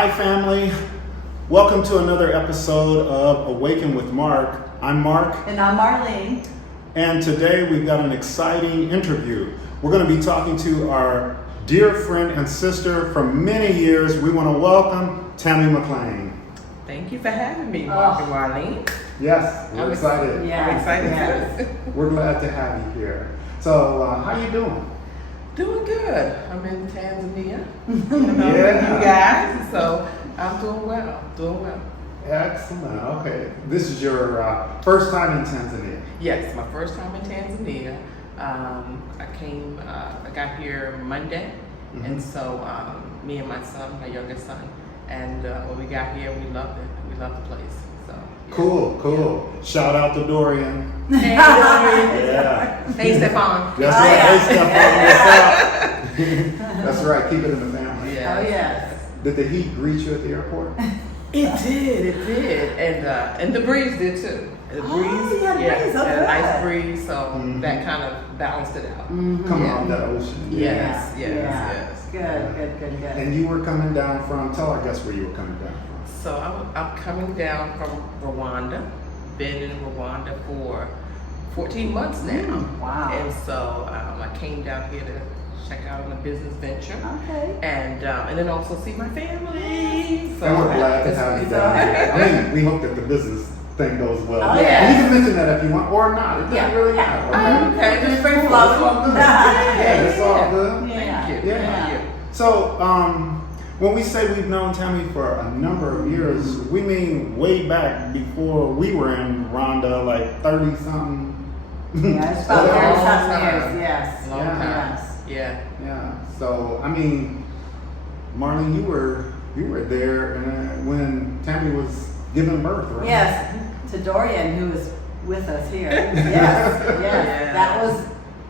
Hi family, welcome to another episode of Awaken with Mark. I'm Mark. And I'm Marlene. And today we've got an exciting interview. We're going to be talking to our dear friend and sister from many years. We want to welcome Tammy McLean. Thank you for having me, Mark and Marlene. Yes, we're excited. Yeah, I'm excited too. We're glad to have you here. So, how you doing? Doing good. I'm in Tanzania. Yeah. With you guys, so I'm doing well. Excellent. Okay. This is your first time in Tanzania. Yes, my first time in Tanzania. I got here Monday, and so me and my son, my youngest son, and when we got here, we loved it. We loved the place. So yeah. Cool. Yeah. Shout out to Dorian. Hey, Yeah. Hey, Stefan. That's right. Hey, Stefan. That's right. Keep it in the family. Yeah. Oh, yes. Did the heat greet you at the airport? It did, and the breeze did too. The breeze, you had a breeze, had a nice good. breeze, so that kind of balanced it out. Come on, that ocean. Yes. Good. And you were coming down from, tell our guests where you were coming down from. So I'm coming down from Rwanda. Been in Rwanda for 14 months now. Wow. And so I came down here to check out on a business venture. Okay. And then also see my family. So And we're glad to have you down here. I mean, we hope that the business thing goes well. Oh, And yeah. you can mention that if you want, or not. It doesn't really matter. Okay. Just free It's flow. all good. Yeah, it's all good. Yeah. Thank you. Yeah. Thank you. So, when we say we've known Tammy for a number of years, we mean way back before we were in Rwanda, like 30-something. Yeah, it's about Long 30-something time. years. Yes. Long Yeah. time. Yes. Yeah. Yeah. So, I mean, Marlene, you were there when Tammy was giving birth, right? Yes. To Dorian, who is with us here. Yes. Yeah. That was.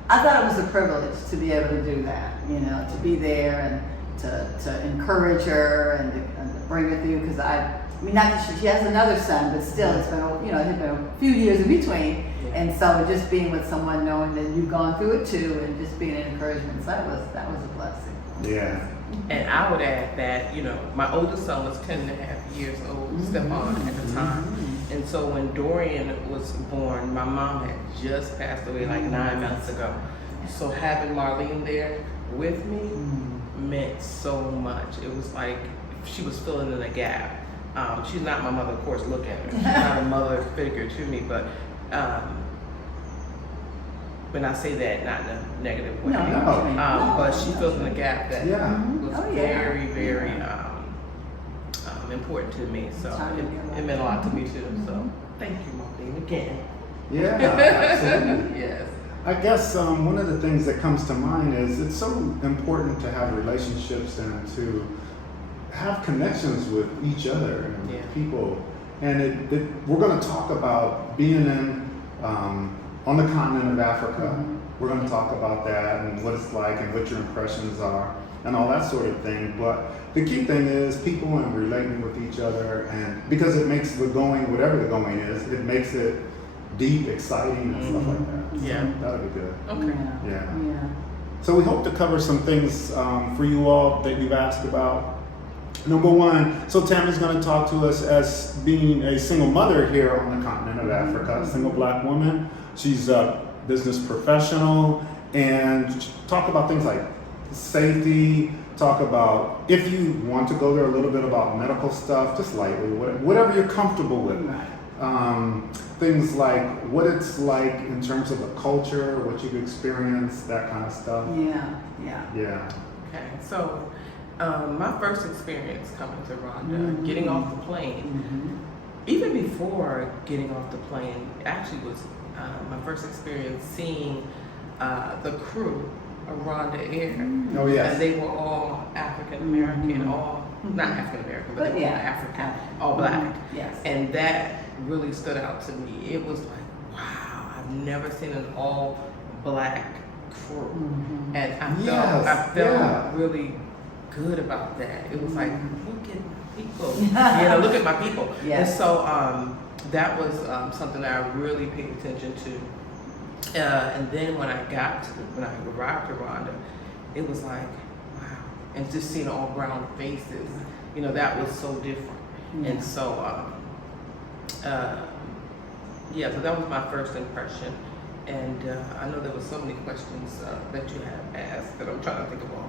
I thought it was a privilege to be able to do that. To be there and to encourage her and to bring her through. Because I mean, not that she has another son, but still, it's been it had been a few years in between. Yeah. And so just being with someone, knowing that you've gone through it too, and just being an encouragement, so that was a blessing. Yeah. And I would add that, my oldest son was 10.5 years old, Stefan, at the time. And so when Dorian was born, my mom had just passed away like 9 months ago. So having Marlene there with me meant so much. It was like she was filling in a gap. She's not my mother, of course, look at her. She's not a mother figure to me, but when I say that, not in a negative way. No. But she fills in a gap that was Oh, yeah. very, very important to me. So it meant a lot to me too. So thank you, Marlene, again. Yeah, absolutely. Yes. I guess one of the things that comes to mind is it's so important to have relationships and to have connections with each other and with people. And we're going to talk about being on the continent of Africa. We're going to talk about that and what it's like and what your impressions are and all that sort of thing. But the key thing is people and relating with each other, and because it makes the going, whatever the going is, it makes it deep, exciting, and stuff like that. Yeah. So that'll be good. Okay. Yeah. So we hope to cover some things for you all that you've asked about. Number one, so Tammy's going to talk to us as being a single mother here on the continent of Africa, a single black woman. She's a business professional, and talk about things like safety, talk about, if you want to go there, a little bit about medical stuff, just lightly, whatever you're comfortable with. Things like what it's like in terms of the culture, what you've experienced, that kind of stuff. Yeah. Okay. So my first experience coming to Rwanda, getting off the plane, even before getting off the plane, actually was my first experience seeing the crew of Rwanda Air. Oh, yes. And they were all African American, not African American, but they were all African, all black. Yes. And that really stood out to me. It was like, wow, I've never seen an all black crew. And I felt really good about that. It was like, look at my people. Look at my people. Yes. And so that was something that I really paid attention to. And then when I arrived to Rwanda, it was like, wow. And just seeing all brown faces you know, that was so different. And so, yeah, so that was my first impression. And I know there were so many questions that you have asked that I'm trying to think of all.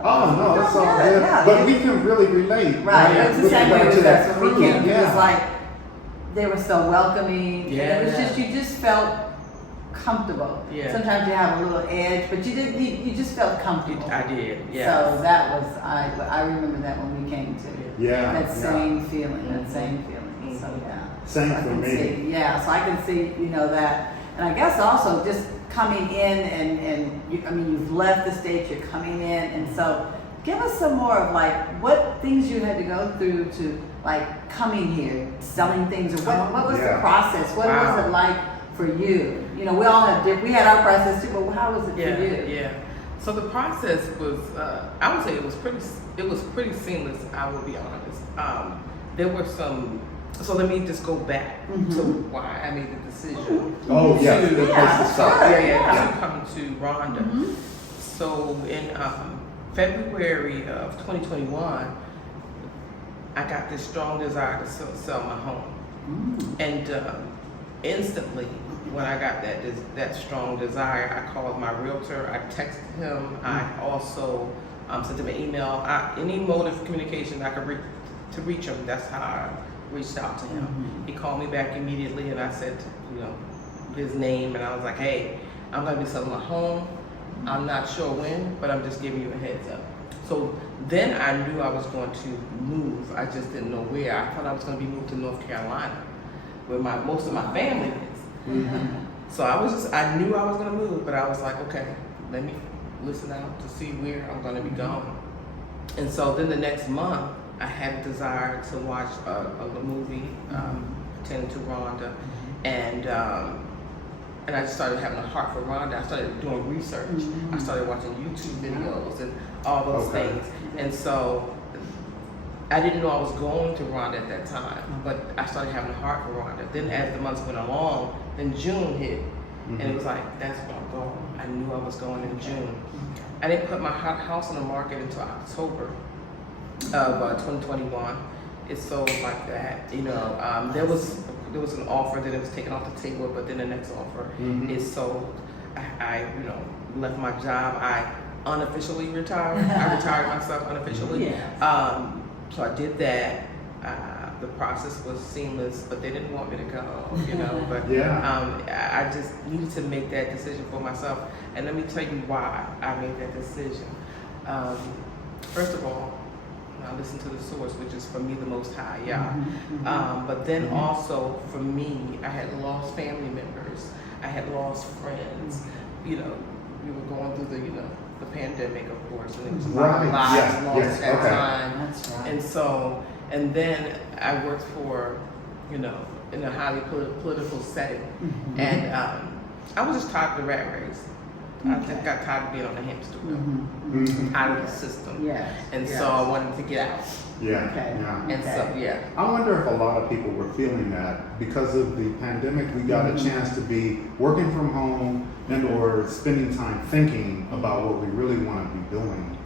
Oh no, that's all good. Yeah, But we can really relate. Right, it's the With same regard way to with that us when we crew. came. It was like, they were so welcoming. Yeah. And it was just, you just felt comfortable. Yeah. Sometimes you have a little edge, but you just felt comfortable. I did, yeah. So that was, I remember that when we came to. Yeah, That yeah. same feeling, that same feeling, so yeah. Same So I for can me. see, yeah, so I can see, you know, that, and I guess also just coming in and you, I mean, you've left the States, you're coming in, and so give us some more of like, what things you had to go through to like coming here, selling things, or what was the process? What was it like for you? You know, we all have we had our process too, but how was it for you? Yeah. So the process was, I would say it was pretty seamless. I will be honest. There were some. So let me just go back to why I made the decision. Oh yeah, good place to start. To come to Rwanda. So in February of 2021, I got this strong desire to sell my home, and instantly when I got that strong desire, I called my realtor. I texted him. I also sent him an email. Any mode of communication I could reach him. That's how I reached out to him. He called me back immediately, and I said, you know, his name, and I was like, hey, I'm going to be selling my home. I'm not sure when, but I'm just giving you a heads up. So then I knew I was going to move. I just didn't know where. I thought I was going to be moved to North Carolina, where most of my family is. So I knew I was going to move, but I was like, okay, let me listen out to see where I'm going to be going. And so then the next month, I had a desire to watch a movie pertaining to Rwanda, and I just started having a heart for Rwanda. I started doing research. I started watching YouTube videos and all those things. And so I didn't know I was going to Rwanda at that time, but I started having a heart for Rwanda. Then as the months went along, then June hit, and it was like, that's where I'm going. I knew I was going in June. I didn't put my house on the market until October of 2021. It sold like that. You know, there was an offer that it was taken off the table, but then the next offer it sold. I you know, left my job. I unofficially retired. I retired myself unofficially. So I did that. The process was seamless, but they didn't want me to go, you know. But I just needed to make that decision for myself. And let me tell you why I made that decision. First of all, I listen to the source, which is for me the Most High, but then also for me, I had lost family members. I had lost friends. You know, we were going through the pandemic, of course, and it was a lot of lives lost at that time. That's right. And so, and then I worked for, you know, in a highly political setting, and I was just tired of the rat race. I just got tired of being on the hamster wheel, out of the system. And so I wanted to get out. And so, I wonder if a lot of people were feeling that because of the pandemic. We got a chance to be working from home and or spending time thinking about what we really want to be doing.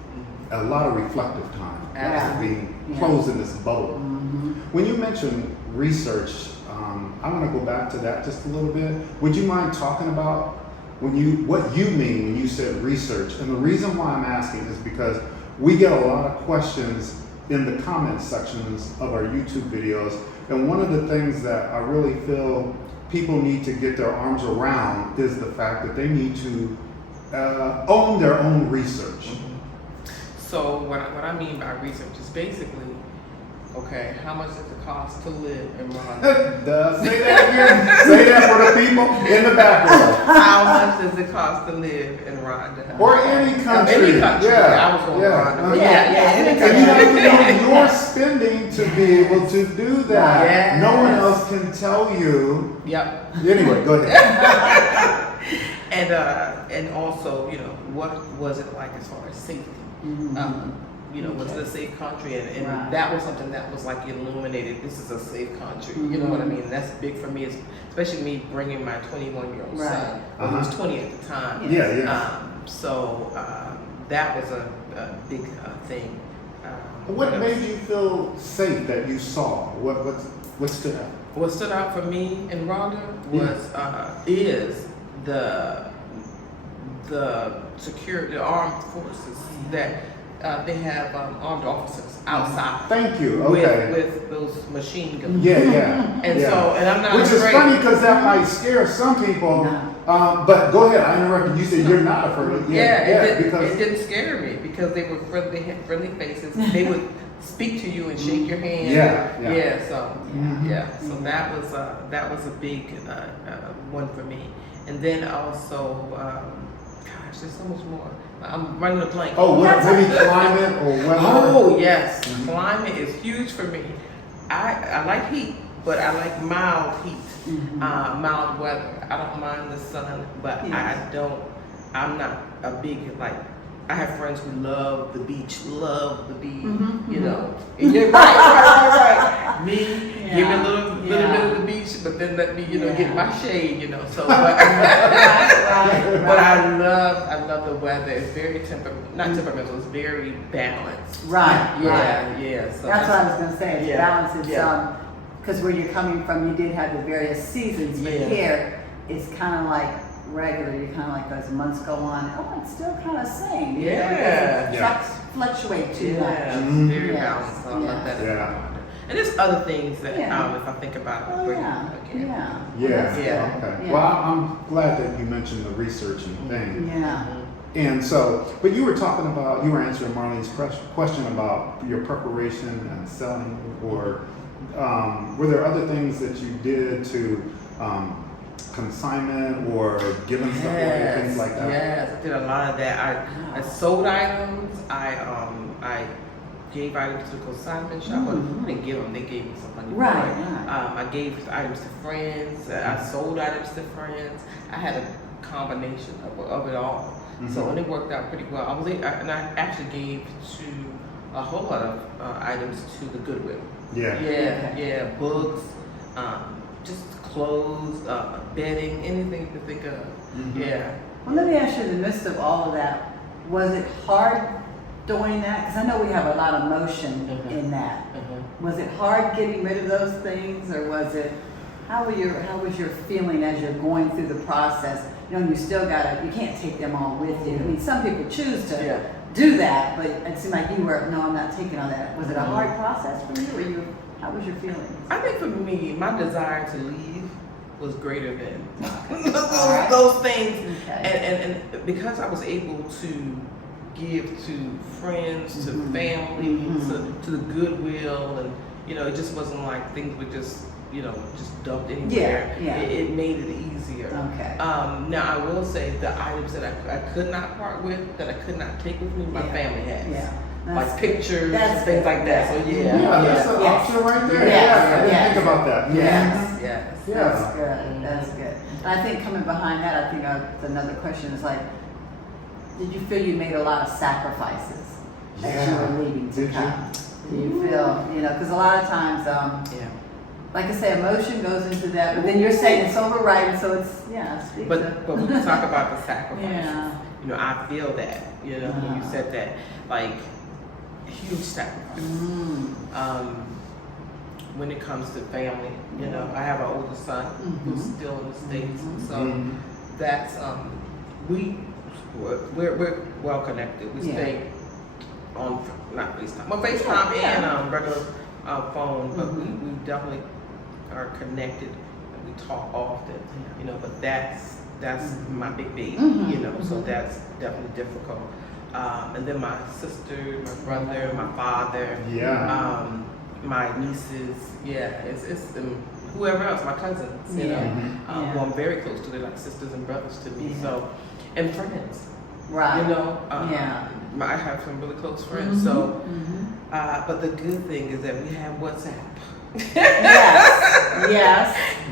A lot of reflective time after being closed in this bubble. When you mentioned research, I want to go back to that just a little bit. Would you mind talking about what you mean when you said research? And the reason why I'm asking is because we get a lot of questions in the comment sections of our YouTube videos, and one of the things that I really feel people need to get their arms around is the fact that they need to own their own research. So what I mean by research is basically, okay, how much does it cost to live in Rwanda? Say that again. Say that for the people in the background. How much does it cost to live in Rwanda? Or any country. Any country. I was going to Rwanda. Any country. And you have to know your spending to be able to do that. No one else can tell you. Anyway, go ahead. And also, you know, what was it like as far as safety? You know, was it a safe country? And that was something that was like illuminated. This is a safe country. You know what I mean? And that's big for me, especially me bringing my 21-year-old son. Well, he was 20 at the time. So that was a big thing. What made you feel safe that you saw? What stood out? What stood out for me in Rwanda was is the security, the armed forces that they have armed officers outside. Thank you. Okay. With those machine guns. Yeah. And so, and I'm not Which afraid. is funny because that might scare some people. But go ahead. I interrupted. You said you're not afraid. It didn't scare me because they were friendly. They had friendly faces. They would speak to you and shake your hand. So that was a big one for me. And then also, gosh, there's so much more. I'm running a blank. Oh, maybe climate or weather? Oh, yes. Climate is huge for me. I like heat, but I like mild heat, mild weather. I don't mind the sun, but I'm not a big, I have friends who love the beach, you know. Yeah, right. Me, give me a little bit of the beach, but then let me, get my shade, So, but, but I love the weather. It's very not temperamental. It's very balanced. Right. Yeah. So that's what I was going to say. It's balanced. Yeah. Because where you're coming from, you did have the various seasons, but here it's kind of like regular. You kind of like as months go on, it's still kind of same. It doesn't fluctuate too much. It's very balanced. I love that. And there's other things that if I think about it, bring up again. Okay. Well, I'm glad that you mentioned the researching thing. And so, but you were answering Marlene's question about your preparation and selling, or were there other things that you did to consignment or giving stuff away, things like that? Yes, I did a lot of that. I sold items. I gave items to the consignment shop. I didn't give them; they gave me some money. I gave items to friends. I sold items to friends. I had a combination of it all. So and it worked out pretty well. I actually gave to a whole lot of items to the Goodwill. Books, just clothes, bedding, anything you can think of. Well, let me ask you, in the midst of all of that, was it hard doing that? Because I know we have a lot of motion in that. Was it hard getting rid of those things, or was it? How was your feeling as you're going through the process? You still you can't take them all with you. I mean, some people choose to do that, but it seemed like you were, no, I'm not taking all that. Was it a hard process for you, or how was your feelings? I think for me, my desire to leave was greater than those things. And because I was able to give to friends, to family, to the Goodwill, and it just wasn't like things were just dumped anywhere. It made it easier. Now I will say the items that I could not part with, that I could not take with me, my family has. Like pictures and things like that. So that's an option right there. I didn't think about that. That's good. That's good. And I think coming behind that, I think another question is did you feel you made a lot of sacrifices as you were leaving to come? Do you feel, because a lot of times, like I say, emotion goes into that, but then you're saying it's overriding, so it's, But when you talk about the sacrifices, I feel that, when you said that, huge sacrifice. When it comes to family, I have an older son who's still in the States, and so that's, we're well connected. We stay on, not FaceTime, well, FaceTime and regular phone, but we definitely are connected and we talk often, but that's my big baby, so that's definitely difficult. And then my sister, my brother, my father, my nieces, it's whoever else, my cousins, who I'm very close to, they're like sisters and brothers to me, so, and friends. I have some really close friends, so, but the good thing is that we have WhatsApp.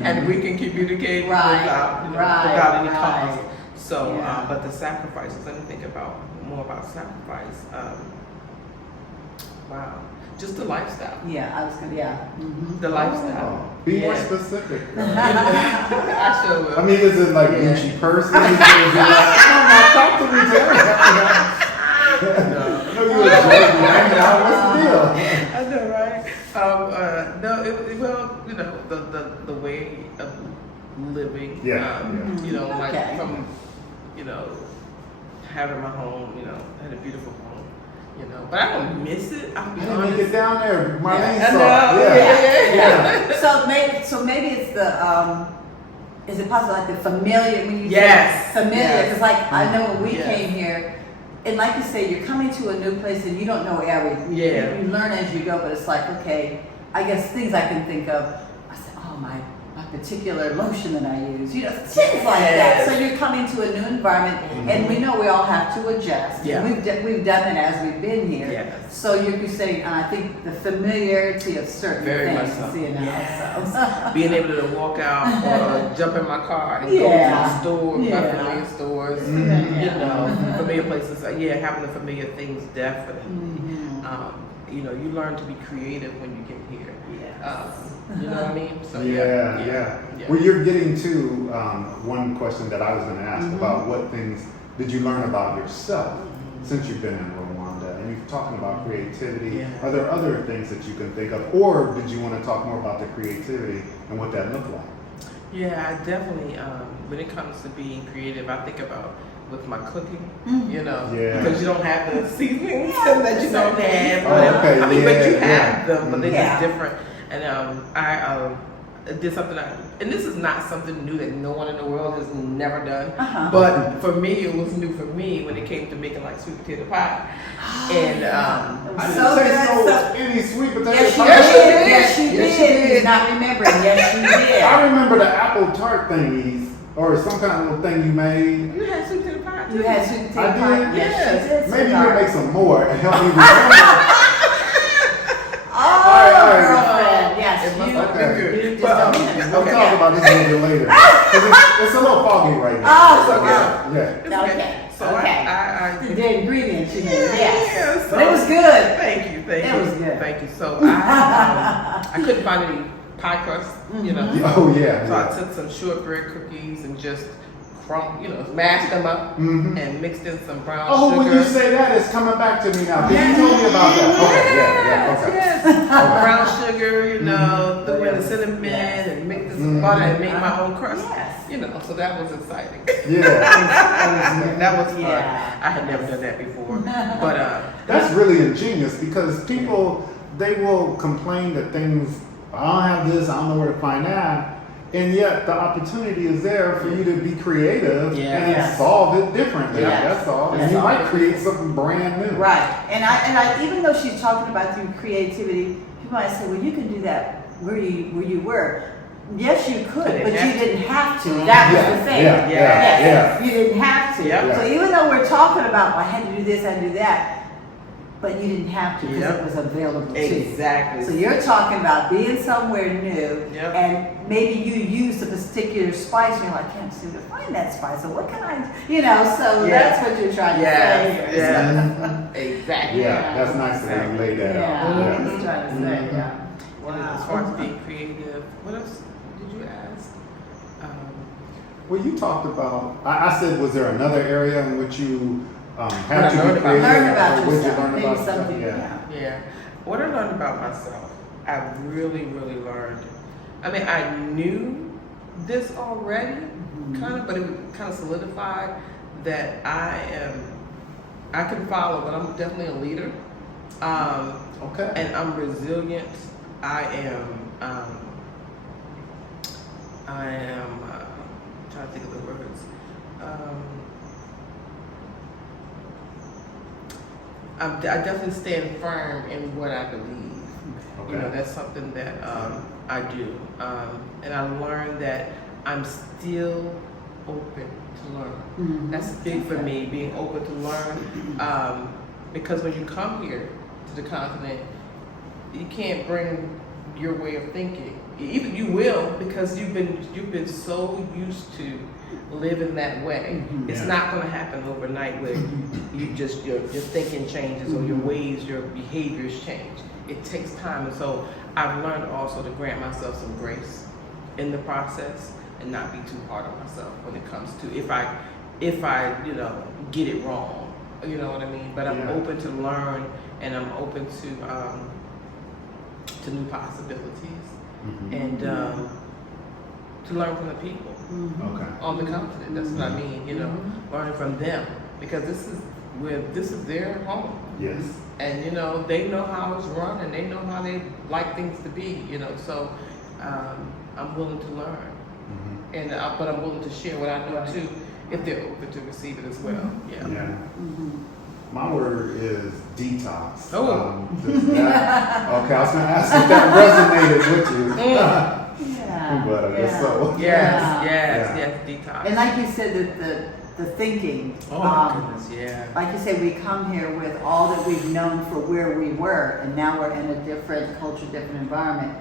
And we can communicate without any cost. So, but the sacrifices, let me think more about sacrifice. Just the lifestyle. The lifestyle. Be more specific. I sure will. I mean, is it like Gucci purses? Talk to me, Terry. No, you were joking. What's the deal? living. You know, like from, you know, having my home, you know, I had a beautiful home, you know, but I don't miss it. I'll be honest. Get down there, Marlene. So maybe it's the, is it possible like the familiar, when you Yes. say familiar, because like I know when we Yes. came here, and like you say, you're coming to a new place and you don't know everything. Yeah. You learn as you go, but it's like, okay, I guess things I can think of, I said, oh, my particular lotion that I use, you know, things like that. So you're coming to a new environment, and we know we all have to adjust. Yeah. We've done it as we've been here. Yes. So you're saying, I think the familiarity of certain Very much things, so. you know. Yes. So. Being able to walk out or jump in my car and go to the store, my familiar stores, you know, familiar places. Having the familiar things definitely. You know, you learn to be creative when you get here. You know what I mean? So Yeah. Well, you're getting to one question that I was going to ask about what things did you learn about yourself since you've been in Rwanda? And you're talking about creativity. Yeah. Are there other things that you can think of? Or did you want to talk more about the creativity and what that looked like? Yeah, I definitely, when it comes to being creative, I think about with my cooking, you know, because you don't have the seasonings that you don't have. But you have them, but they're just different. And I did something, and this is not something new that no one in the world has never done. But for me, it was new for me when it came to making like sweet potato pie. And I didn't say any sweet potato pie. Yes, she did. He's not remembering. Yes, she did. I remember the apple tart thingies, or some kind of little thing you made. You had sweet potato pie too. You had sweet potato I pie. did? Yes, she did. Maybe you'll make some more and help me remember. Girlfriend. Yes, It must you. have been good. You just don't remember. We'll talk about this a little bit later. 'Cause it's a little foggy right now. Yeah. Okay. So Okay. I The ingredients you made. Yes. Yeah, But it was good. Thank you. It was good. Thank you. So I couldn't find any pie crust, you know. Oh yeah. So I took some shortbread cookies and just mashed them up and mixed in some brown sugar. When you say that, it's coming back to me now. Can you tell me about that? Okay. Yes. Brown sugar, you know, threw in the cinnamon and mixed some butter and made my own crust. Yes. You know, so that was exciting. Yeah. That was fun. Yeah. I had never done that before. But That's really ingenious because people, they will complain that things, I don't have this, I don't know where to find that. And yet the opportunity is there for you to be creative and solve it differently. That's all. And you might create something brand new. Right. And I even though she's talking about through creativity, people might say, well, you can do that where you were. Yes, you could, but you didn't have to. That was the thing. Yeah. You didn't have to. Yeah. So even though we're talking about, well, I had to do this, I had to do that, but you didn't have to because it was available to you. exactly. So you're talking about being somewhere new, Yep. and maybe you use a particular spice, and you're like, I can't seem to find that spice. So what can I, so that's what you're trying to say. Yeah. Exactly. Yeah, that's nice that you laid that out. Yeah, I was trying to say, And as far as being creative, what else did you ask? Well, you talked about, I said, was there another area in which you had to learned be about- creative? Learn about or would you yourself. learn Maybe about yourself? something. Yeah. What I learned about myself, I really, really learned. I mean, I knew this already, kind of, but it kind of solidified that I can follow, but I'm definitely a leader. Okay. And I'm resilient. I am trying to think of the words. I definitely stand firm in what I believe. Okay. You know, that's something that I do. And I learned that I'm still open to learn. That's big for me, being open to learn. Because when you come here to the continent, you can't bring your way of thinking. Even you will, because you've been so used to living that way. It's not going to happen overnight where your thinking changes or your ways, your behaviors change. It takes time, and so I've learned also to grant myself some grace in the process and not be too hard on myself when it comes to if I get it wrong. You know what I mean? But I'm open to learn, and I'm open to new possibilities. And to learn from the people Okay. on the continent. That's what I mean, you know, learning from them, because this is their home. Yes. And you know, they know how it's run and they know how they like things to be, you know. So I'm willing to learn, and but I'm willing to share what I know too, if they're open to receive it as well. Yeah. Yeah. My word is detox. Oh. Okay, I was gonna ask if that resonated with you. Yeah. But I guess so. Yes, detox. And like you said, the thinking. Oh my goodness, yeah. Like you said, we come here with all that we've known for where we were, and now we're in a different culture, different environment,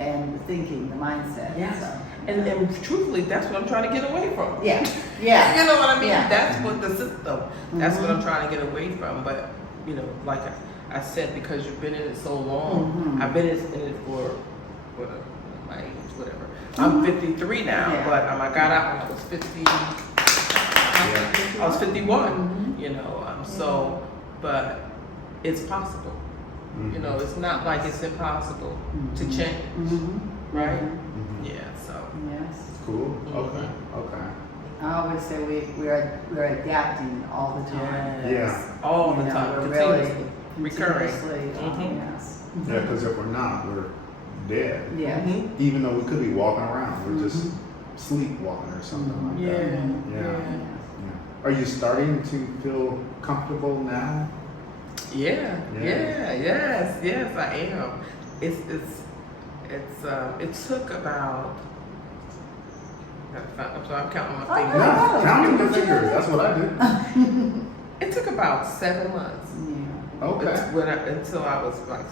and the thinking, the mindset. Yes. So, And truthfully, that's what I'm trying to get away from. yeah. Yeah. You know what I mean? Yeah. That's what the system, that's what I'm trying to get away from. But, you know, like I said, because you've been in it so long, I've been in it for my age, whatever. I'm 53 now, Yeah. but I got out when I was 50. I was 51, you know, so, but it's possible. You know, it's not like it's impossible to change, right? Yeah, so. Yes. Cool. Okay. I always say we're adapting all the time. Yes. All the You know, time, we're continuously, really recurring. continuously, yes. Yeah, because if we're not, we're dead. Yes. Even though we could be walking around, we're just sleepwalking or something like that. Yeah. Are you starting to feel comfortable now? Yes, I am. It took about. I'm sorry, I'm counting my fingers. Yeah, counting the fingers. That's what I do. It took about 7 months. Yeah. Okay. Until I was like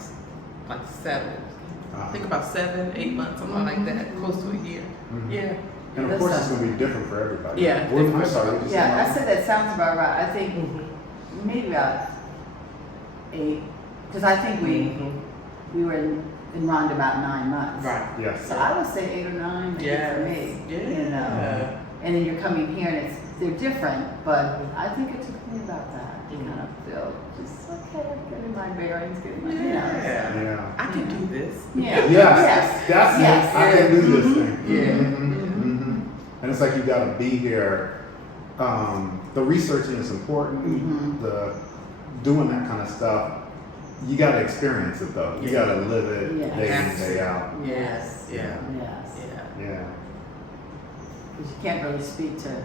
settled. I think about 7, 8 months, something like that, close to a year. Yeah. And of course, it's going to be different for everybody. Yeah, Well, different. I'm sorry. Just Yeah, I said that sounds about right. I think maybe about 8, because I think we were in Rwanda about 9 months. Right. Yes. So I would say 8 or 9 maybe for me. Yeah. You know, and then you're coming here and they're different, but I think it took me about that to kind of feel just okay. I'm getting my bearings, getting my Yeah. I can do this. Yeah. Yes. That's Yes. I can do this thing. Yeah. And it's like you got to be here. The researching is important. The doing that kind of stuff. You got to experience it though. You got to live it day in, day out. Yes. Yeah. Yes. Yeah. Because you can't really speak to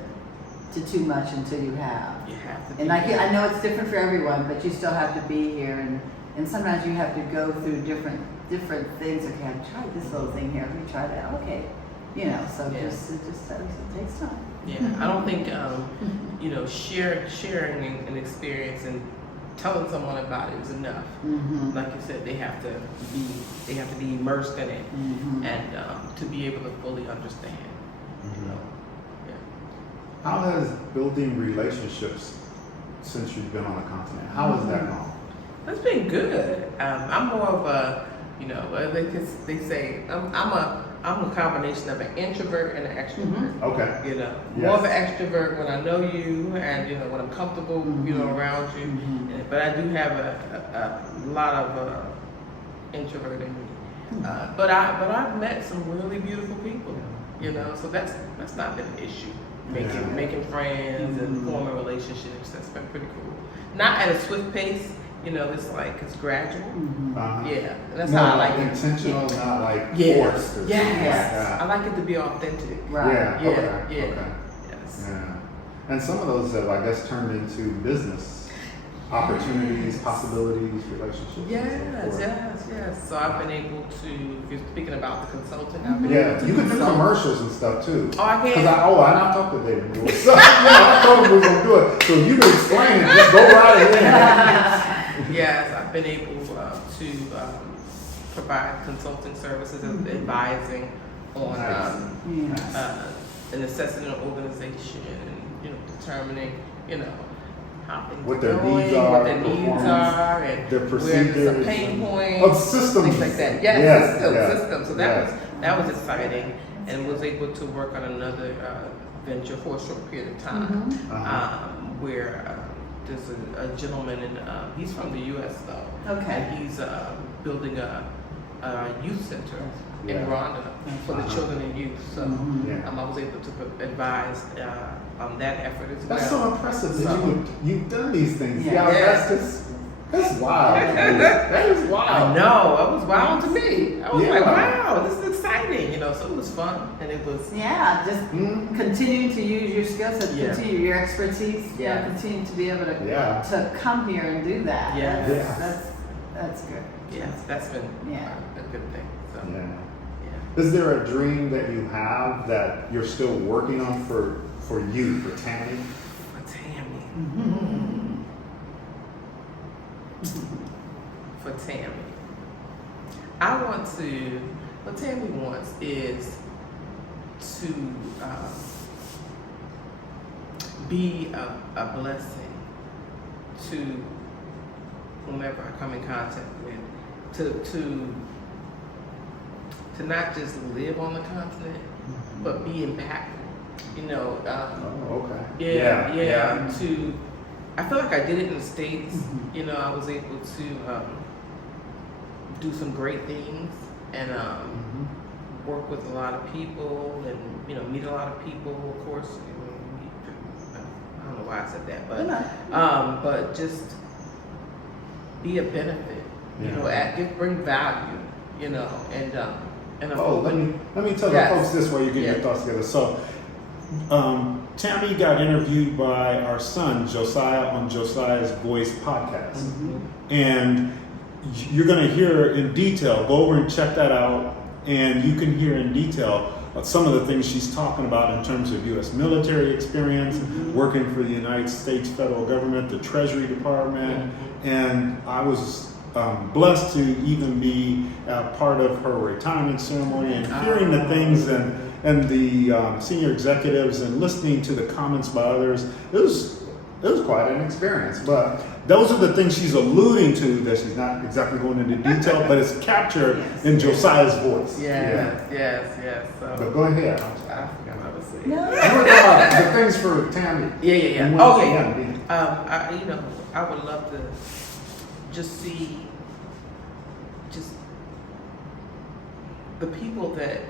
too much until you have. You have to. And I know it's different for everyone, but you still have to be here, and sometimes you have to go through different things. Okay, I've tried this little thing here. Let me try that. Okay, you know. So it just takes time. Yeah, I don't think you know, sharing an experience and telling someone about it is enough. Like you said, they have to be immersed in it and to be able to fully understand. You know? Yeah. How has building relationships since you've been on the continent? How has that gone? That's been good. I'm more of a, you know, they say I'm a combination of an introvert and an extrovert. Okay. You know, more of an extrovert when I know you and, you know, when I'm comfortable, you know, around you. But I do have a lot of introvert in me. But I've met some really beautiful people, you know, so that's not been an issue. Making friends and forming relationships, that's been pretty cool. Not at a swift pace, you know, it's gradual. Yeah, and that's how I like it. Intentional, not like forced. Yes, Or something like that. I like it to be authentic. Right. Yeah. Yeah, Okay. yeah. Okay. Yes. Yeah. And some of those have, I guess, turned into business opportunities, possibilities, relationships. and so forth. Yes. So I've been able to, if you're speaking about the consulting, I've been Yeah, able to you can do consult. commercials and stuff too. Oh, I can. Cause I not talked to David. So I told him we were gonna do it. So you can explain it. Just go right ahead. Yes, I've been able to provide consulting services and advising on an assessing an organization and, you know, determining, you know, how things What are their going, needs are, what their needs performance, are, and their where there's a procedures, pain point, of systems. things like that. Yes, Systems. So that was exciting, and was able to work on another venture for a short period of time, where there's a gentleman, and he's from the U.S. though. Okay. And he's building a youth center in Yeah. Rwanda for the children and youth. So Yeah. I was able to advise on that effort as well. That's so impressive that So- you've done these things. Yeah. Yeah, Yeah. that's wild. That is wild. I know, it was wild to me. I was like, Yeah. wow, this is exciting, you know. So it was fun, and it was Yeah, just Mhm. continue to use your skill set, Yeah. continue your expertise, Yeah. continue to be able to Yeah. to come here and do that. Yeah. That's good. yes, that's been Yeah. a good thing. So Yeah. yeah. Is there a dream that you have that you're still working on for you, for Tammy? For Tammy. For Tammy. I want to, what Tammy wants is to be a blessing to whomever I come in contact with, to not just live on the continent, but be impactful. You know, Oh, okay. yeah. To, I feel like I did it in the States. You know, I was able to do some great things and work with a lot of people and, you know, meet a lot of people. Of course, you know, I don't know why I said that, but just be a benefit. You know, bring value. You know, and I'm hoping. Let me tell the folks this way you get your thoughts together. So, Tammy got interviewed by our son Josiah on Josiahs Boys podcast, and you're going to hear in detail. Go over and check that out, and you can hear in detail some of the things she's talking about in terms of U.S. military experience, working for the United States federal government, the Treasury Department, and I was blessed to even be part of her retirement ceremony and hearing the things and the senior executives and listening to the comments by others. It was quite an experience. But those are the things she's alluding to that she's not exactly going into detail, but it's captured in Josiah's voice. Yes. So, But go ahead. I forgot what to say. No. I'm working on the things for Tammy. Yeah. And Okay. I would love to just see the people that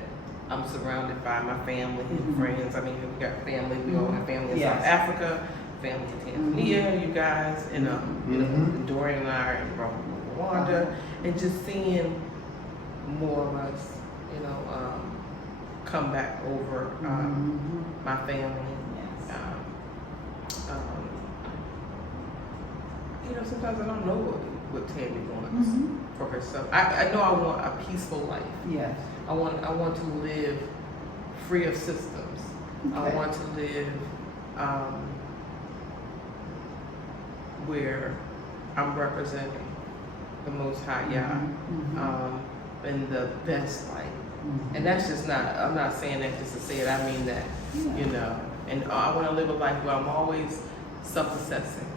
I'm surrounded by, my family and friends. I mean, we got family. We all have family in South Africa, family in Tanzania, you guys, and you know, Dorian and I are in Rwanda, and just seeing more of us, you know, come back over my family. You know, sometimes I don't know what Tammy wants for herself. I know I want a peaceful life. Yes. I want to live free of systems. I Okay. want to live where I'm representing the Most High Yah and the best life. And that's just not, I'm not saying that just to say it, I mean that, you know. And I want to live a life where I'm always self-assessing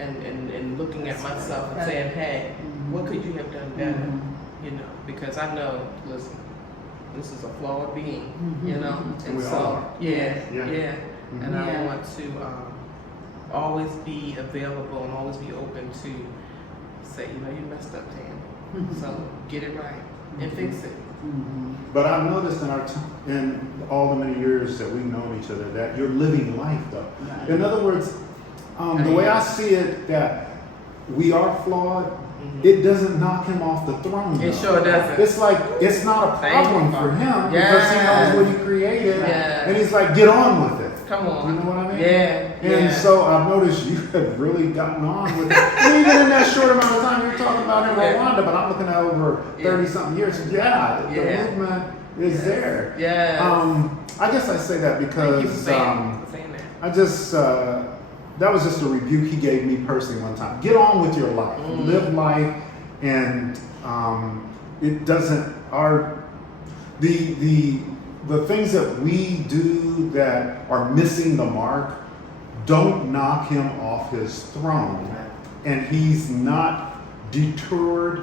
and looking at myself and saying, hey, what could you have done better? You know, because I know, listen, this is a flawed being, you know? And We so, all are. yeah. And I Yeah. want to always be available and always be open to say, you know, you messed up, Tam. So get it right and fix it. But I've noticed in all the many years that we've known each other that you're living life, though. Right. In other words, the way I see it, that we are flawed, it doesn't knock him off the throne. It though. sure doesn't. It's like, it's not a problem for him because he knows what he created. And he's like, get on with it. Come on. You know what I mean? Yeah. And so I've noticed you have really gotten on with it. And even in that short amount of time you're talking about in Rwanda, but I'm looking at over 30-something years. The movement is there. I guess I say that because Thank you for saying that. I just, that was just a rebuke he gave me personally one time. Get on with your life. Live life, and it doesn't, the things that we do that are missing the mark don't knock him off his throne. And he's not deterred,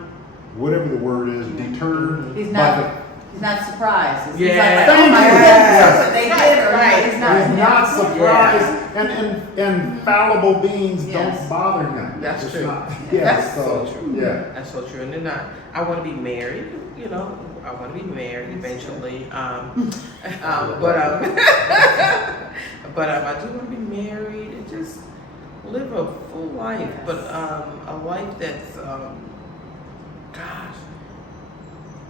whatever the word is, deterred He's by not. He's not surprised. He's Yeah. not like, oh my Thank goodness, you. that's what they did. Or Right. He's not surprised, and fallible beings Yes. don't bother him. That's It's true. not- That's so so true. Yeah. That's so true. And then I want to be married, you know. I want to be married eventually. But I do want to be married and just live a full life, but a life that's,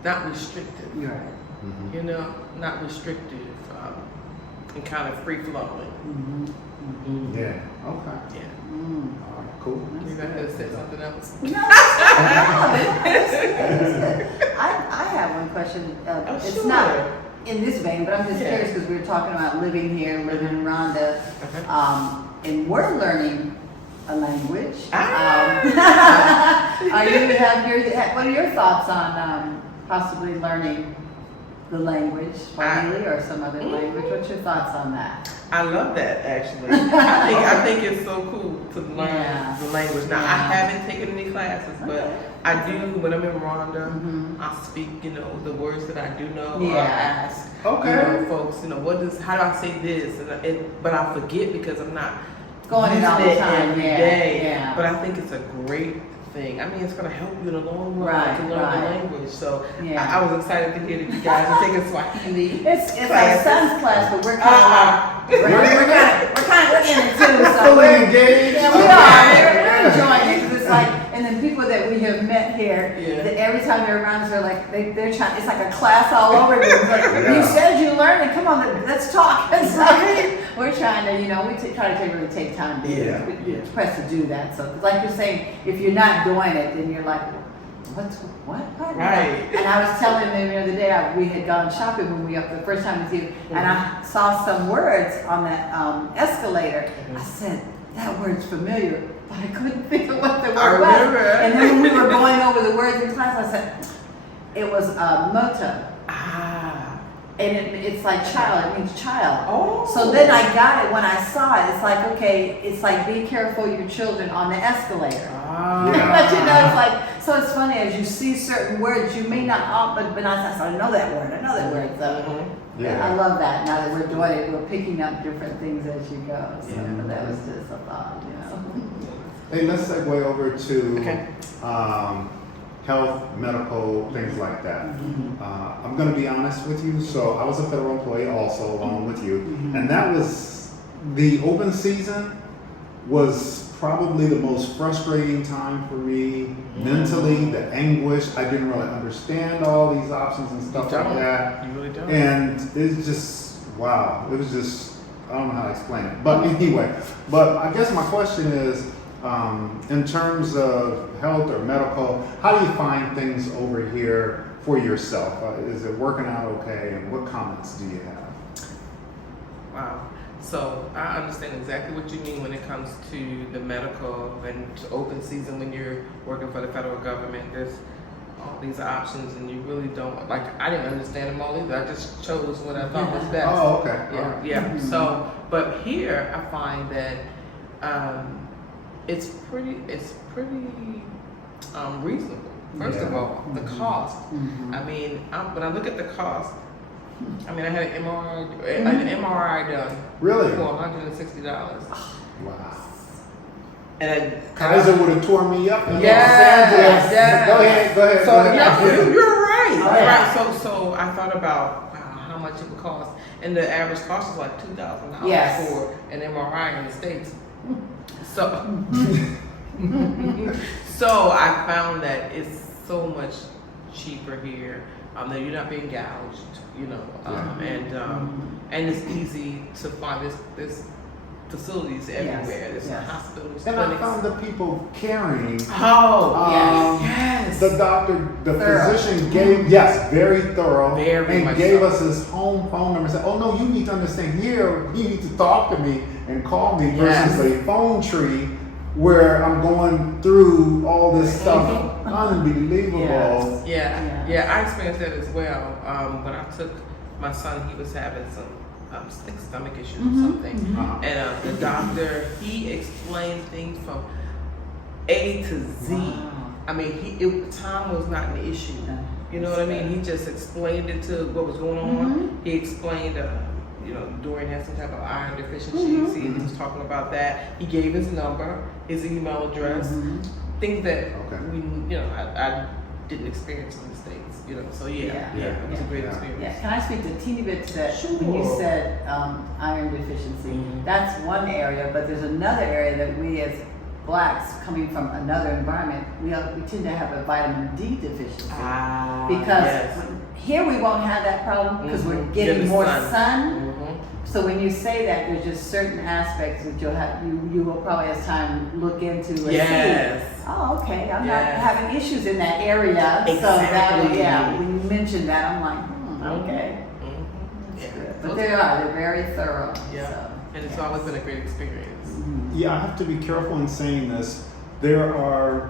not restrictive. You're right. Mm-hmm. You know, not restrictive, and kind of free flowing. Mm-hmm. Mm-hmm. Yeah. Okay. Yeah. All right. Cool. You got to say something else? No, that's good. I have one question. It's sure. not in this vein, but I'm just Yeah. curious because we were talking about living here, living in Rwanda, and we're learning a language. What are your thoughts on possibly learning the language, Swahili or some other language? What's your thoughts on that? I love that actually. I think it's so cool to learn the language. Now I haven't taken any classes, but I do when I'm in Rwanda. I speak, the words that I do know. Or I ask, folks, how do I say this? But I forget because I'm not Going in using all the it time, every yeah, day. yeah. But I think it's a great thing. I mean, it's going to help you in the long run Right, to learn right. the language. So Yeah. I was excited to hear that you guys are taking Swahili. It's our classes. son's class, but we're kind of we're in it too. So Fully we're engaged. Yeah, we are. We're enjoying it because it's like, and then people that we have met here, that every time they're around us, they're like, they're trying. It's like a class all over again. It's like, you said you learned it. Come on, let's talk. And so we're trying to, we try to really take time to press to do that. So, like you're saying, if you're not doing it, then you're like, what? Right. And I was telling them the other day, we had gone shopping when we up the first time with you, and I saw some words on that escalator. I said, that word's familiar, but I couldn't think of what the word was. remember. And then when we were going over the words in class, I said, it was moto. And it's like child, it means child. Oh. So then I got it when I saw it. It's like, okay, it's like be careful your children on the escalator. But it's like, so it's funny as you see certain words, you may not, but I know that word, So I love that. Now that we're doing it, we're picking up different things as you go. So that was just a thought, Hey, let's segue over to health, medical, things like that. I'm going to be honest with you. So I was a federal employee also, along with you, and that was the open season was probably the most frustrating time for me mentally. The anguish, I didn't really understand all these options and stuff like that. You really don't. And it's just wow. It was just I don't know how to explain it. But anyway, I guess my question is. In terms of health or medical, how do you find things over here for yourself? Is it working out okay? And what comments do you have? Wow. So I understand exactly what you mean when it comes to the medical and open season when you're working for the federal government. There's all these options and you really don't, I didn't understand them all either. I just chose what I thought was best. Oh, okay. Yeah. So, but here I find that it's pretty reasonable. First of all, the cost. I mean, when I look at the cost, I had an MRI done. Really? For $160. Wow. And Kaiser would have torn me up in Los Yes. Angeles. Go ahead. So you're right. Oh, yeah. Right. So I thought about how much it would cost, and the average cost is like $2,000 for an MRI in the States. So, so I found that it's so much cheaper here. That you're not being gouged, and it's easy to find this facilities everywhere. There's hospitals, And clinics. I found the people caring. Yes. The doctor, the physician gave, very thorough, Very and much gave so. us his home phone number and said, oh no, you need to understand here, you need to talk to me and call me versus a phone tree where I'm going through all this stuff. Unbelievable. Yeah, I experienced that as well. When I took my son, he was having some I think stomach issues or something. And the doctor, he explained things from A to Z. I mean, time was not an issue. You know what I mean? He just explained it to what was going on. He explained, Dorian had some type of iron deficiency. He was talking about that. He gave his number, his email address, things that we, didn't experience in the States, you know. So yeah, Yeah. it was a great Yeah. experience. Yeah, can I speak a teeny bit to that? Sure. When you said iron deficiency, Mhm. that's one area, but there's another area that we as blacks coming from another environment, we tend to have a vitamin D deficiency. Because here we won't have that problem because we're getting more sun. So when you say that, there's just certain aspects that you will probably as time look into and see. Oh, okay, I'm not having issues in that area. Exactly. So that when you mentioned that, I'm like, okay. That's good. But they're very thorough. Yeah. So, And it's always been a great experience. Yeah, I have to be careful in saying this. There are,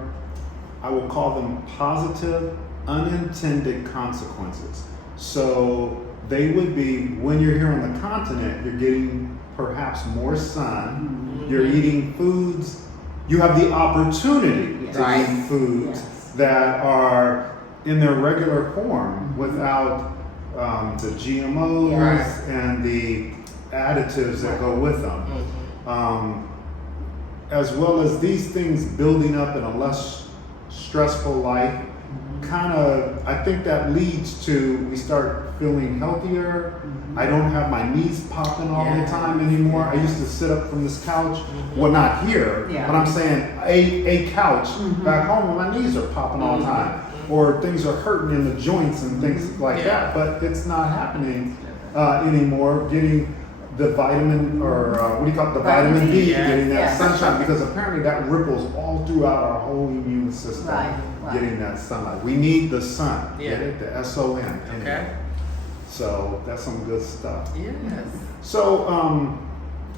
I will call them positive, unintended consequences. So they would be when you're here on the continent, you're getting perhaps more sun, you're eating foods, you have the opportunity to eat foods that are in their regular form without the GMOs and the additives that go with them. As well as these things building up in a less stressful life, I think that leads to we start feeling healthier. I don't have my knees popping all the time anymore. I used to sit up from this couch, well, not here, but I'm saying a couch back home and my knees are popping all the time, or things are hurting in the joints and things like that. But it's not happening anymore. Getting the vitamin, or what do you call it, the vitamin D, getting that sunshine, because apparently that ripples all throughout our whole immune system, getting that sunlight. We need the sun, get it? The S-O-N. Okay. So that's some good stuff. Yes. So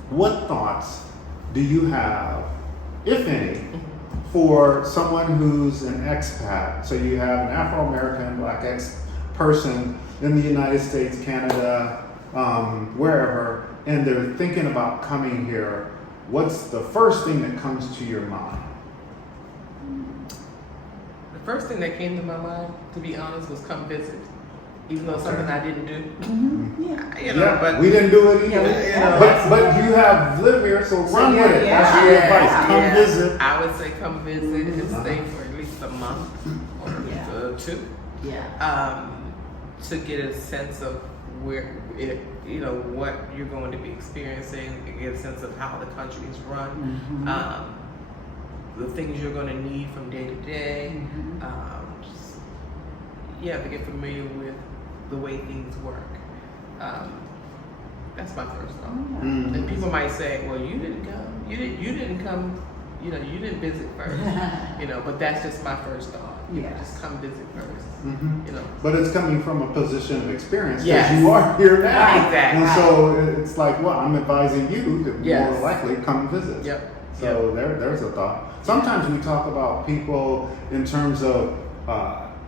what thoughts do you have, if any, for someone who's an expat? So you have an Afro-American, Black person in the United States, Canada, wherever, and they're thinking about coming here. What's the first thing that comes to your mind? The first thing that came to my mind, to be honest, was come visit. Even though something I didn't do. You know, but we didn't do it either. But you have lived here, so run with it. That's your advice. Come visit. I would say come visit and stay for at least a month or two. To get a sense of where what you're going to be experiencing, get a sense of how the country is run, the things you're going to need from day to day. To get familiar with the way things work. That's my first thought. And people might say, "Well, you didn't come. You didn't come. You didn't visit first." But that's just my first thought. Just come visit first. But it's coming from a position of experience because you are here now. Exactly. And so it's like, well, I'm advising you to more likely come visit. So there's a thought. Sometimes we talk about people in terms of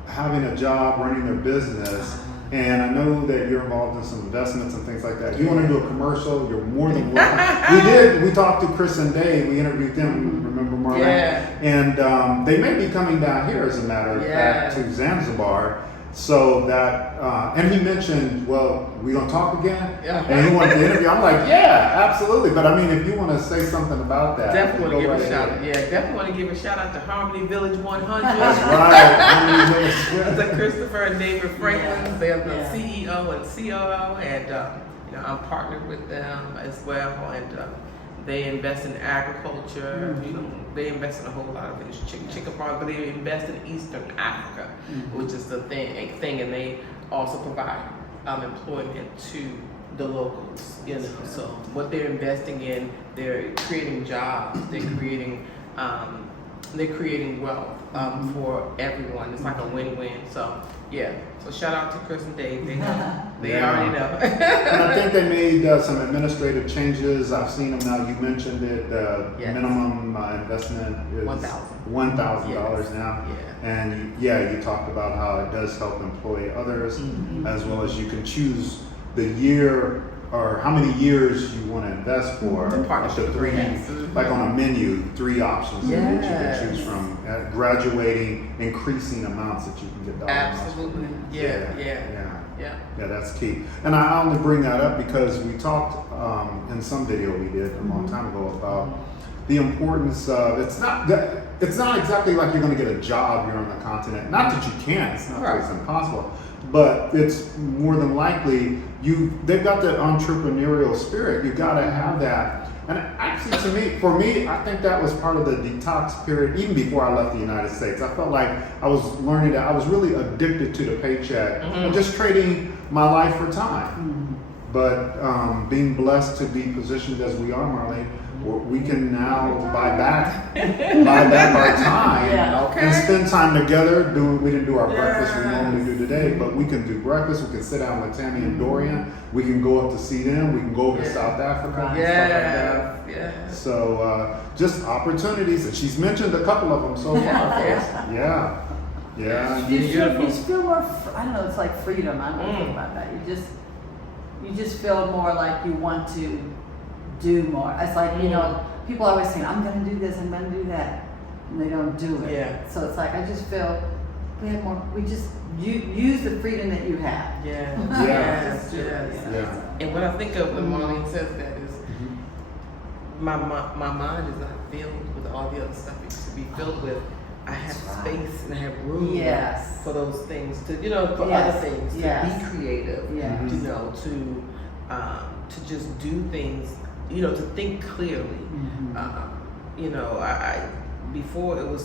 having a job, running their business. And I know that you're involved in some investments and things like that. If you want to do a commercial, you're more than welcome. We talked to Chris and Dave. We interviewed them. Remember Marlene? And they may be coming down here, as a matter of fact, to Zanzibar. So that, and he mentioned, well, we gonna talk again? And he wanted to interview. I'm like, yeah, absolutely. But I mean, if you want to say something about that, definitely want to give a shout out. Definitely want to give a shout out to Harmony Village 100. That's right. Harmony Village. That's Christopher and David Franklin. They're the CEO and COO, and I'm partnered with them as well. And they invest in agriculture. They invest in a whole lot of things, chicken farms, but they invest in Eastern Africa, which is the thing, and they also provide employment to the locals. So what they're investing in, they're creating jobs, they're creating wealth for everyone. It's like a win-win. So so shout out to Chris and Dave. They know. They already know. And I think they made some administrative changes. I've seen them now. You mentioned it. The minimum investment is $1,000 now. And you talked about how it does help employ others, as well as you can choose the year or how many years you want to invest for. Up to 3, like on a menu, 3 options that you can choose from. Graduating, increasing amounts that you can get dollars. Absolutely. Yeah, that's key. And I only bring that up because we talked in some video we did a long time ago about the importance of it's not exactly like you're going to get a job here on the continent. Not that you can't. It's not that it's impossible, but it's more than likely they've got that entrepreneurial spirit. You got to have that. And actually, for me, I think that was part of the detox period. Even before I left the United States, I felt like I was learning that I was really addicted to the paycheck and just trading my life for time. But being blessed to be positioned as we are, Marlene, we can now buy back our time and spend time together. We didn't do our breakfast we normally do today, but we can do breakfast. We can sit down with Tammy and Dorian. We can go up to see them. We can go over to South Africa and stuff like that. So just opportunities, and she's mentioned a couple of them so far. You just feel more. I don't know. It's like freedom. I don't know about that. You just feel more like you want to do more. It's like, people always say, I'm going to do this, I'm going to do that, and they don't do it. Yeah. So it's like, I just feel we just use the freedom that you have. Yes. And when I think of when Marlene says that is, my mind is not filled with all the other stuff it used to be filled with. I have space and I have room for those things to, for other things, to be creative, to just do things, to think clearly. I before it was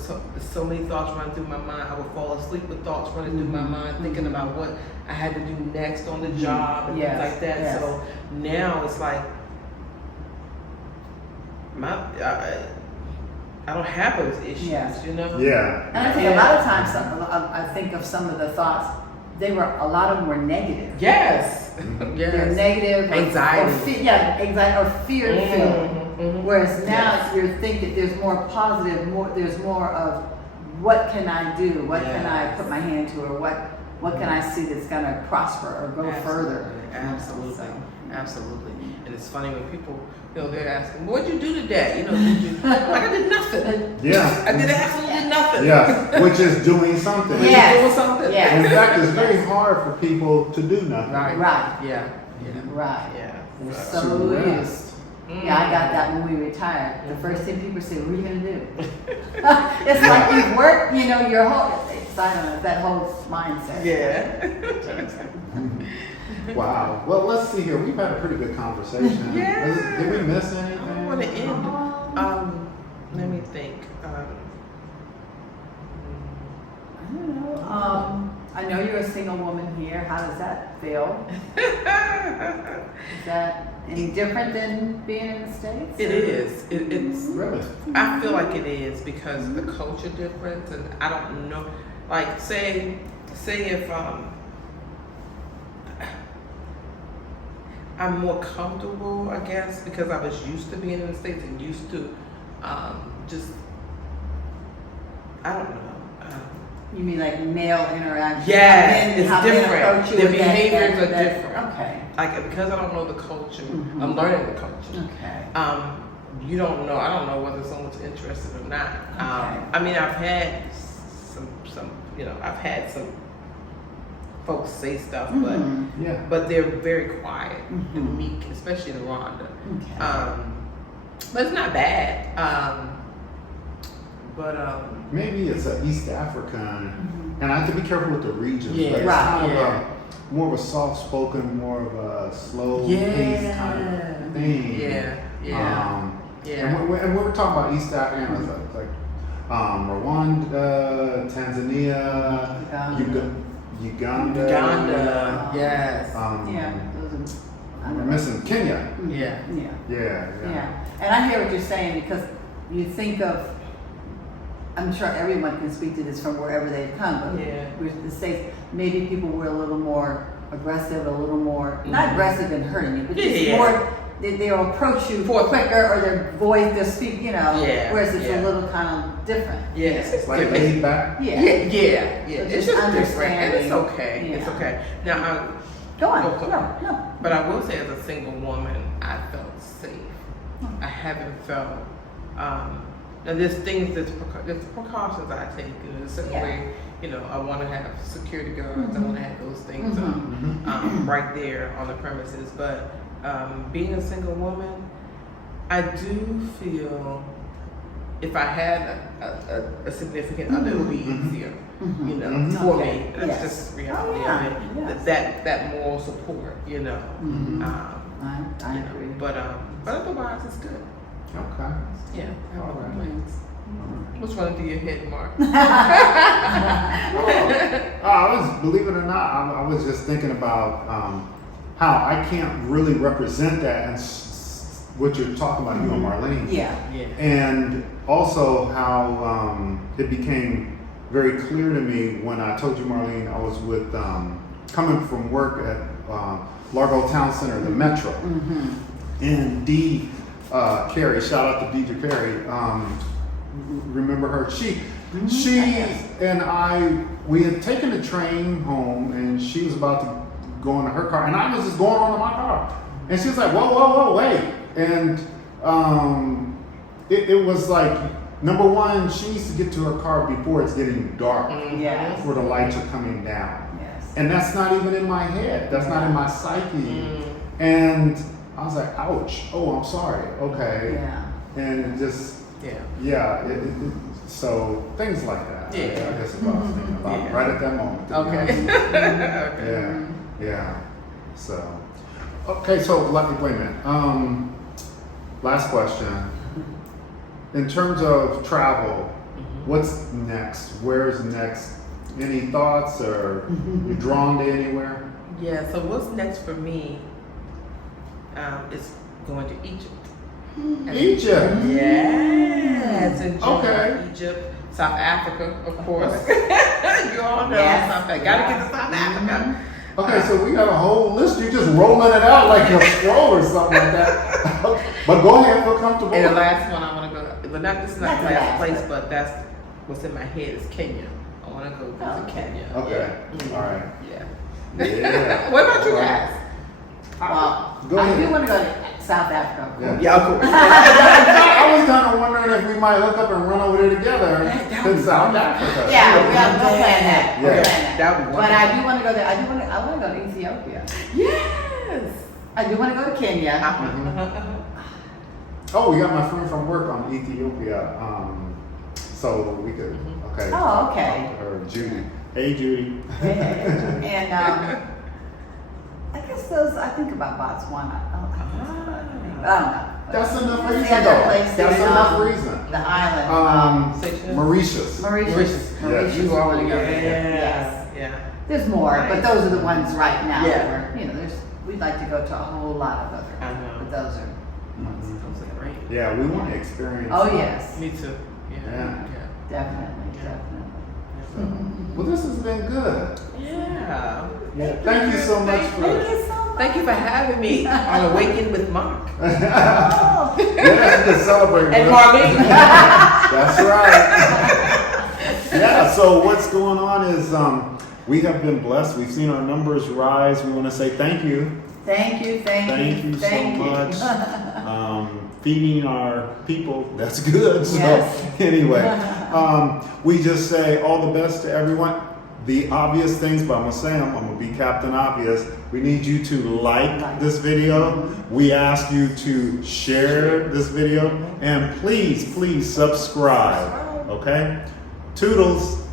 so many thoughts running through my mind. I would fall asleep with thoughts running through my mind, thinking about what I had to do next on the job and things like that. So now it's like I don't have those issues, And I think a lot of times, I think of some of the thoughts. A lot of them were negative. Yes. They're negative. Anxiety. Anxiety or fear-filled. Whereas now you're thinking there's more positive. There's more of what can I do? What can I put my hand to? Or what can I see that's going to prosper or go further? Absolutely. And it's funny when people, they're asking, "What'd you do today?" Did you? I did nothing. Yeah. I did absolutely nothing. Yeah, which is doing something. Doing something. In fact, it's very hard for people to do nothing. Right. Yeah. We're so used. Yeah, I got that when we retired. The first thing people say, "What are you gonna do?" It's like you've worked, your whole. I don't know, that whole mindset. Wow. Well, let's see here. We've had a pretty good conversation. Did we miss anything? I don't want to end. Let me think. I don't know. I know you're a single woman here. How does that feel? Is that any different than being in the States? It is. It's really. I feel like it is because of the culture difference, and I don't know. Like, say if I'm more comfortable, I guess, because I was used to being in the States and used to just, I don't know. You mean like male interaction? Yes, it's different. The The behaviors are different. Okay. Like, because I don't know the culture, I'm learning the culture. Okay. You don't know. I don't know whether someone's interested or not. I mean, I've had some. I've had some folks say stuff, but they're very quiet and meek, especially in Rwanda. But it's not bad. Maybe it's an East African, and I have to be careful with the region. Yeah. But it's kind of more of a soft-spoken, more of a slow-paced kind of thing. And we're talking about East African, like Rwanda, Tanzania, Uganda. Yes. We're missing Kenya. Yeah. And I hear what you're saying because you think of. I'm sure everyone can speak to this from wherever they've come, but with the States, maybe people were a little more aggressive, a little more not aggressive in hurting you, but just more. They'll approach you quicker, or their voice, they'll speak, whereas it's a little kind of different. It's like laid back. So it's just different, and it's okay. It's okay. Now, go on. No. But I will say, as a single woman, I felt safe. I haven't felt. Now, there's things, there's precautions I take in a certain way. I want to have security guards. I want to have those things right there on the premises. But being a single woman, I do feel if I had a significant other, it would be easier, you know, Mhm. for Okay. me. That's Yes. just reality Oh, yeah. of it. Yes. That moral support, you know. I You know, agree. but otherwise, it's good. Okay. Yeah, I have no Alright. complaints. What's running through your head, Mark? I was, believe it or not, I was just thinking about how I can't really represent that and what you're talking about, you and Marlene. Yeah. Yeah. And also how it became very clear to me when I told you, Marlene, I was with coming from work at Largo Town Center, the Metro, and Dee Carey, shout out to Deidre Carey. Remember her? She and we had taken the train home, and she was about to go into her car, and I was just going on to my car, and she was like, "Whoa, wait!" And it was like, number one, she needs to get to her car before it's getting dark, Yes. before the lights are coming down. Yes. And that's not even in my head. That's not in my psyche. And I was like, ouch. Oh, I'm sorry. Okay. Yeah. And it just, so things like that. Yeah. I guess is what I was thinking about Yeah. right at that moment. to be Okay. honest. Yeah. So, okay. So, wait a minute. Last question. In terms of travel, what's next? Where's next? Any thoughts, or you drawn to anywhere? Yeah, so what's next for me is going to Egypt. Egypt. Yes, in June, Okay. Egypt, South Africa, of course. You all know Yes. South Africa. Gotta get to South Africa. Okay, so we got a whole list. You're just rolling it out like a scroll or something like that. But go ahead, feel comfortable. And the last one I want to go, but this is not Not the the last last, place, but- but that's what's in my head is Kenya. I want to go visit Oh, okay. Kenya. Okay. Yeah. All right. Yeah. Yeah. What about you All right. guys? Well, Go I ahead. do want to go to South Africa. Of course. Yeah, of course. I was kind of wondering if we might hook up and run over there together That to would be South wonderful. Africa. Yeah, we'll plan that. Yeah. We'll plan that. That would be But wonderful. I do want to go there. I want to go to Ethiopia. Yes. I do want to go to Kenya. Oh, we got my friend from work on Ethiopia. So we could, okay. Oh, okay. talk to her, Judy. Hey, Judy. And I guess I think about Botswana. I don't know. That's enough What's the reason, other though. place? That's There's, enough reason. The island. Seychelles? Mauritius. Mauritius. Yes. Mauritius. You we wanna already go go there. there. Yes. Yeah. There's more, but Nice. those are the ones right now. Yeah. That we'd like to go to a whole lot of other. I know. But those are. Those are great. Yeah, we want to experience. Oh that. yes, Me too. Yeah. definitely, definitely. Well, this has been good. Yeah. Thank you so much Thank for. you so much. Thank you for having me on Awaken with Mark. Oh. Yeah, to celebrate. And with us. Marlene. That's right. Yeah, so what's going on is we have been blessed. We've seen our numbers rise. We want to say thank you. Thank you So much. Feeding our people, that's good. So Yes. anyway, we just say all the best to everyone. The obvious things, but I'm going to say them. I'm going to be Captain Obvious. We need you to like this video. We ask you to share this video. And please subscribe. Okay? Toodles.